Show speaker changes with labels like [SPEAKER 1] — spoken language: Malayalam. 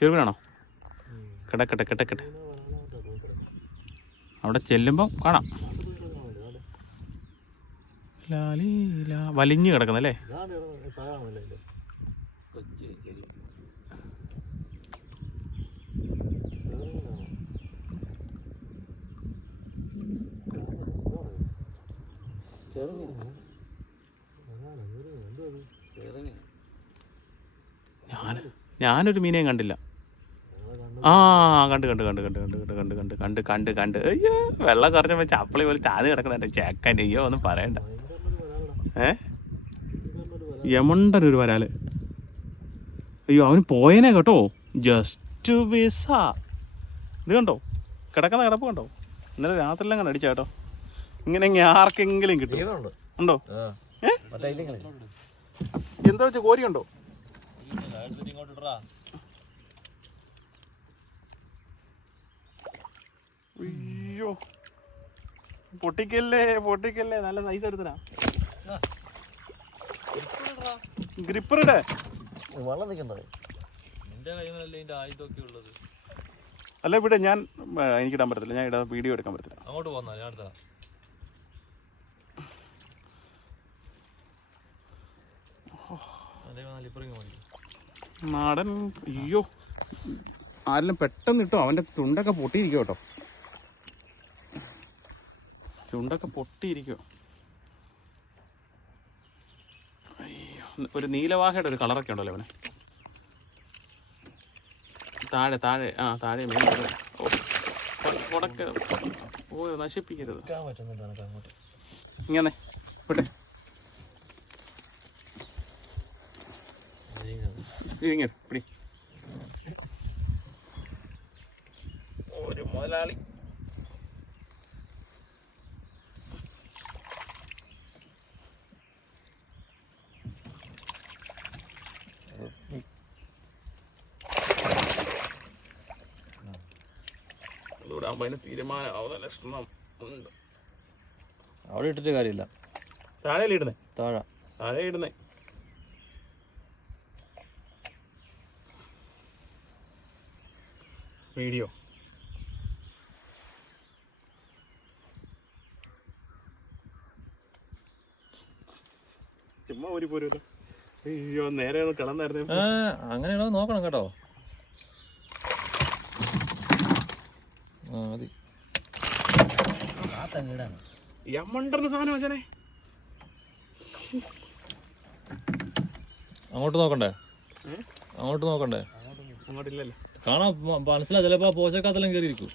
[SPEAKER 1] ചെറുവിനാണോ കിടക്കട്ടെ കിടക്കട്ടെ അവിടെ ചെല്ലുമ്പം കാണാം. വലിഞ്ഞു കിടക്കുന്നല്ലേ ഞാൻ ഞാനൊരു മീനെയും കണ്ടില്ല. ആ കണ്ട് കണ്ട് കണ്ട് കണ്ട് കണ്ട് കണ്ട് കണ്ട് കണ്ട് കണ്ട് കണ്ട് കണ്ട് അയ്യോ വെള്ളം കുറഞ്ഞ ചപ്പളി പോലെ ചാതി കിടക്കുന്നുണ്ട് ചേക്കന്റെ അയ്യോ ഒന്നും പറയണ്ട ഏ യമണ്ടൻ ഒരു വരാൽ അയ്യോ അവന് പോയനെ കേട്ടോ ജസ്റ്റ് വിസ ഇത് കണ്ടോ കിടക്കുന്ന കിടപ്പ് കണ്ടോ ഇന്നലെ രാത്രി എല്ലാം കണ്ടടിച്ച കേട്ടോ ഇങ്ങനെ ആർക്കെങ്കിലും കിട്ടും ഉണ്ടോ ഏ എന്താ വെച്ചാൽ കോരി ഉണ്ടോ അയ്യോ. പൊട്ടിക്കല്ലേ പൊട്ടിക്കല്ലേ. നല്ല നൈസ് എടുത്തനാ ഗ്രിപ്പറിടെ
[SPEAKER 2] വെള്ളം നിൽക്കണ്ടേ.
[SPEAKER 3] നിന്റെ കൈമലല്ലേ ഇതിന്റെ ആയുധമൊക്കെ ഉള്ളത്?
[SPEAKER 1] അല്ല ഇവിടെ ഞാൻ എനിക്ക് ഇടാൻ പറ്റത്തില്ല. ഞാൻ ഇടാൻ വീഡിയോ എടുക്കാൻ പറ്റത്തില്ല.
[SPEAKER 3] അങ്ങോട്ട് പോന്നാ ഞാൻ എടുത്തരാം.
[SPEAKER 1] നാടൻ അയ്യോ. ആരെല്ലാം പെട്ടെന്ന് ഇട്ടോ അവന്റെ തുണ്ടൊക്കെ പൊട്ടിയിരിക്കും കേട്ടോ. ചുണ്ടൊക്കെ അയ്യോ ഒരു നീലവാഹയുടെ ഒരു കളറൊക്കെ ഉണ്ടല്ലോ അവനെ താഴെ താഴെ ആ താഴെ മേലെ. ഓ നശിപ്പിക്കരുത്. ഇങ്ങനെ വിട്ടെ ഇങ്ങനെ പിടി. ഒരു മുതലാളി. അതുകൂടെ ആകുമ്പോൾ അതിന് തീരുമാനമാവുന്ന ലക്ഷണം ഉണ്ട്.
[SPEAKER 3] അവിടെ ഇട്ടിട്ട് കാര്യമില്ല.
[SPEAKER 1] താഴെ ഇടുന്നേ?
[SPEAKER 3] താഴെ.
[SPEAKER 1] താഴെ ഇടുന്നേ. വീഡിയോ. ചുമ്മാ ഒരു പോരുമല്ലോ അയ്യോ നേരെ ഒന്ന് കിളന്നായിരുന്നു
[SPEAKER 3] അങ്ങനെയാണോ? നോക്കണം കേട്ടോ. മതി.
[SPEAKER 1] സാധനം വെച്ചാനെ
[SPEAKER 3] അങ്ങോട്ട് നോക്കണ്ടേ? അങ്ങോട്ട് നോക്കണ്ടേ?
[SPEAKER 1] അങ്ങോട്ടില്ലല്ലോ.
[SPEAKER 3] കാണാം മനസ്സിലാ ചിലപ്പോ ആ പോച്ചക്കകത്തെല്ലാം കയറിയിരിക്കും